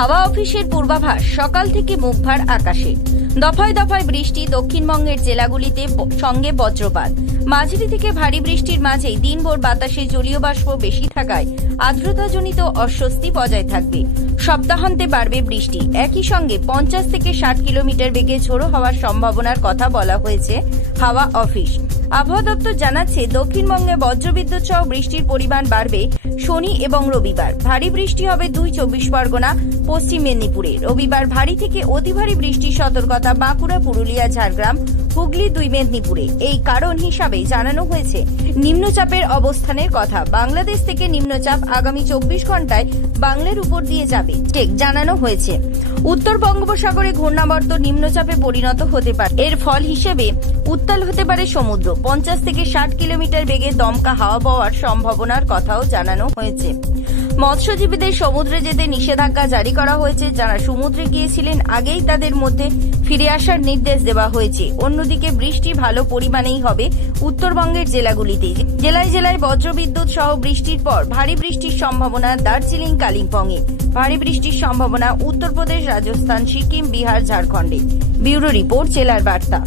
হাওয়া অফিসের পূর্বাভাস, সকাল থেকে মুখভার আকাশে। দফায় দফায় বৃষ্টি, দক্ষিণবঙ্গের জেলাগুলিতে সঙ্গে বজ্রপাত। মাঝারি থেকে ভারী বৃষ্টির মাঝেই দিনভর বাতাসে জলীয় বাষ্প বেশি থাকায় আর্দ্রতাজনিত অস্বস্তি বজায় থাকবে। সপ্তাহান্তে বাড়বে বৃষ্টি। একই সঙ্গে পঞ্চাশ থেকে ষাট কিলোমিটার বেগে ঝোড়ো হওয়ার সম্ভাবনার কথা বলা হয়েছে হাওয়া অফিস। আবহাওয়া দপ্তর জানাচ্ছে, দক্ষিণবঙ্গে বজ্রবিদ্যুৎ সহ বৃষ্টির পরিমাণ বাড়বে শনি এবং রবিবার। ভারী বৃষ্টি হবে দুই চব্বিশ পরগনা, পশ্চিম মেদিনীপুরে। রবিবার ভারী থেকে অতি ভারী বৃষ্টির সতর্কতা বাঁকুড়া, পুরুলিয়া, ঝাড়গ্রাম, হুগলি দুই মেদিনীপুরে। এই কারণ হিসাবে জানানো হয়েছে নিম্নচাপের অবস্থানের কথা। বাংলাদেশ থেকে নিম্নচাপ আগামী চব্বিশ ঘন্টায় বাংলার উপর দিয়ে যাবে। জানানো হয়েছে। উত্তর বঙ্গোপসাগরে ঘূর্ণাবর্ত নিম্নচাপে পরিণত হতে পারে। এর ফল হিসেবে উত্তাল হতে পারে সমুদ্র। পঞ্চাশ থেকে ষাট কিলোমিটার বেগে দমকা হাওয়া বওয়ার সম্ভাবনার কথাও জানানো হয়েছে। মৎস্যজীবীদের সমুদ্রে যেতে নিষেধাজ্ঞা জারি করা হয়েছে। যারা সমুদ্রে গিয়েছিলেন, আগেই তাদের মধ্যে ফিরে আসার নির্দেশ দেওয়া হয়েছে। অন্যদিকে বৃষ্টি ভালো পরিমাণেই হবে উত্তরবঙ্গের জেলাগুলিতে। জেলায় জেলায় বজ্রবিদ্যুৎ সহ বৃষ্টির পর ভারী বৃষ্টির সম্ভাবনা দার্জিলিং, কালিম্পংয়ে। ভারী বৃষ্টির সম্ভাবনা উত্তরপ্রদেশ, রাজস্থান, সিকিম, বিহার, ঝাড়খণ্ডে। ব্যুরো রিপোর্ট, জেলার বার্তা।